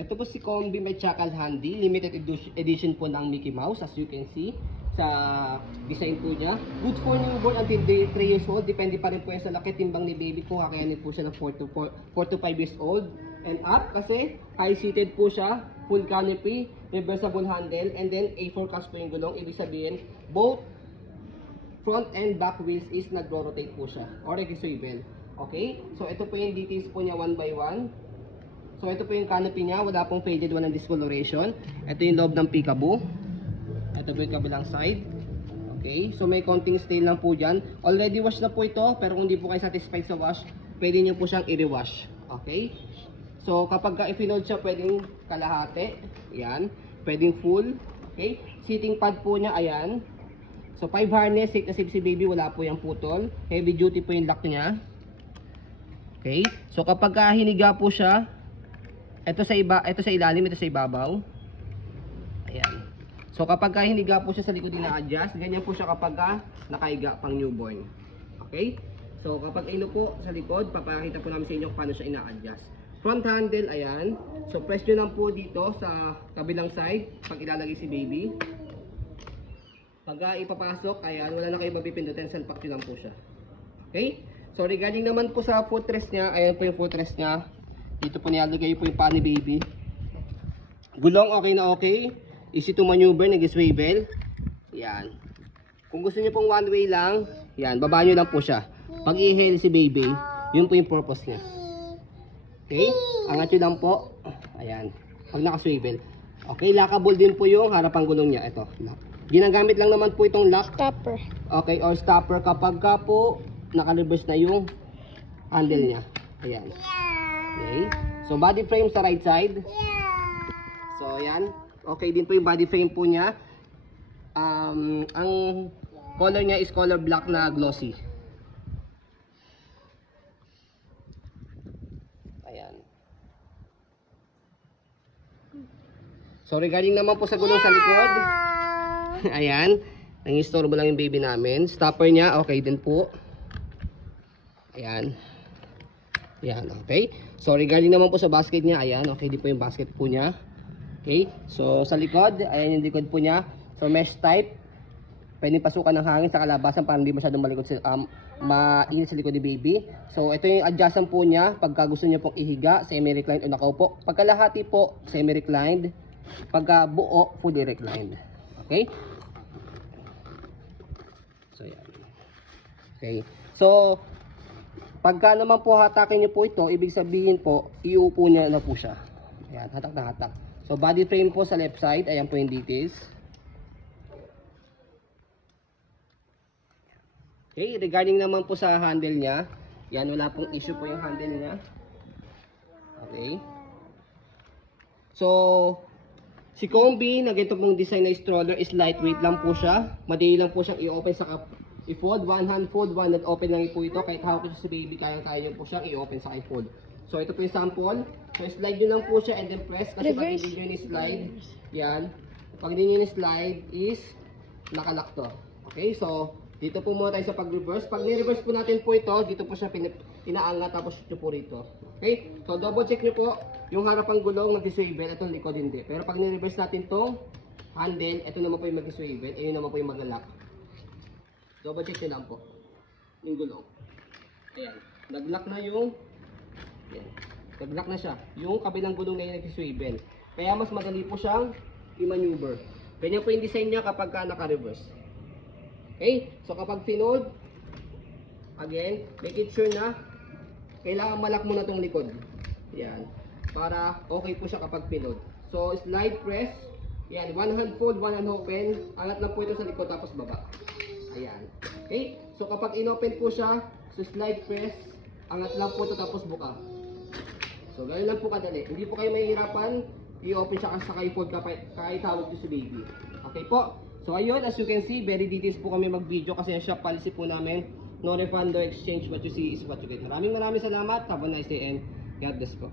Ito po si Combi may Chacal Handy, limited edition po ng Mickey Mouse as you can see sa design po niya. Good for newborn until 3 years old, depende pa rin po yan sa laki timbang ni baby kung kakayanin po siya ng 4 to 5 years old and up kasi high seated po siya, full canopy, reversible handle, and then A4 cast po yung gulong. Ibig sabihin both front and back wheels is nagro-rotate po siya or nag-swivel. Okay, so ito po yung details po niya one by one. So ito po yung canopy niya, wala pong faded, walang discoloration. Ito yung loob ng peekaboo. Ito po yung kabilang side. Okay, so may konting stain lang po dyan. Already wash na po ito, pero kung hindi po kayo satisfied sa wash, pwede nyo po siyang i-rewash. Okay, so kapag i-load siya, pwedeng kalahati. Ayan, pwedeng full. Okay, seating pad po niya, ayan. So 5 harness, safe na safe si baby, wala po yung putol. Heavy duty po yung lock niya. Okay, so kapag hiniga po siya, ito sa ilalim, ito sa ibabaw. Ayan. So kapag hiniga po siya sa likod, ina-adjust. Ganyan po siya kapag nakaiga pang newborn. Okay? So kapag ino po sa likod, papakita po namin sa inyo paano siya ina-adjust. Front handle, ayan. So press nyo lang po dito sa kabilang side pag ilalagay si baby. Pag ipapasok, ayan, wala na kayo mapipindutin, salpak nyo lang po siya. Okay? So regarding naman po sa footrest niya, ayan po yung footrest niya. Dito po nilalagay po yung paa ni baby. Gulong okay na okay. Easy to maneuver, nag-swivel. Yan. Kung gusto niyo pong one way lang, yan, baba nyo lang po siya. Pag i-hail si baby, yun po yung purpose niya. Okay? Angat nyo lang po. Ayan. Pag naka-swivel. Okay, lockable din po yung harapang gulong niya. Ito, lock. Ginagamit lang naman po itong lock. Stopper. Okay, or stopper kapag ka po naka-reverse na yung handle niya. Ayan. Okay. So body frame sa right side. So ayan. Okay din po yung body frame po niya. Ang color niya is color black na glossy. Ayan. So regarding naman po sa gulong sa likod. Ayan. Nangistorbo lang yung baby namin. Stopper niya okay din po. Ayan. Ayan, okay. So regarding naman po sa basket niya, ayan, okay din po yung basket po niya. Okay. So sa likod, ayan yung likod po niya. So mesh type. Pwedeng pasukan ng hangin sa kalabasan para hindi masyadong malikot mainit sa likod ni baby. So ito yung adjustment po niya pagka gusto niyo pong ihiga, semi-reclined o nakaupo. Pagkalahati po, semi-reclined. Pagka buo, fully reclined. Okay? So yan. Okay. So pagka naman po hatakin niyo po ito, ibig sabihin po, iupo niya na po siya. Ayan, hatak na hatak. So body frame po sa left side, ayan po yung details. Okay, regarding naman po sa handle niya, yan, wala pong issue po yung handle niya. Okay. So, si Combi, na ganito pong design na stroller is lightweight lang po siya. Madali lang po siyang i-open sa i-fold, one hand fold, one hand open lang po ito. Kahit hawak ito sa baby, kaya po siyang i-open sa i-fold. So ito po yung sample. So slide nyo lang po siya and then press. Kasi pag hindi nyo ni-slide, yan. Pag hindi nyo ni-slide is nakalock to. Okay, so dito po muna tayo sa pag-reverse. Pag ni-reverse po natin po ito, dito po siya inaangat tapos shoot nyo po rito. Okay, so double check nyo po yung harapang gulong nag-swivel, itong likod hindi. Pero pag ni-reverse natin tong handle, ito naman po yung mag-swivel, ayun naman po yung mag-lock. Double check nyo lang po yung gulong. Ayan, nag-lock na yung ayan, nag-lock na siya yung kabilang gulong na yung nag-swivel, kaya mas madali po siyang i-maneuver. Ganyan po yung design niya kapag naka-reverse. Okay, so kapag finold, again, make it sure na kailangan malak mo na itong likod. Ayan, para okay po siya kapag finold. So slide press, ayan, one hand fold, one hand open, angat lang po ito sa likod tapos baba. Ayan. Okay? So kapag inopen po siya, so slide press, angat lang po ito tapos buka. So ganoon lang po kadali. Hindi po kayo mahihirapan i-open siya sa kay-fold kahit hawak nyo si baby. Okay po? So ayun, as you can see, very details po kami mag-video kasi yung shop policy po namin, no refund, no exchange, what you see is what you get. Maraming salamat. Have a nice day and God bless po.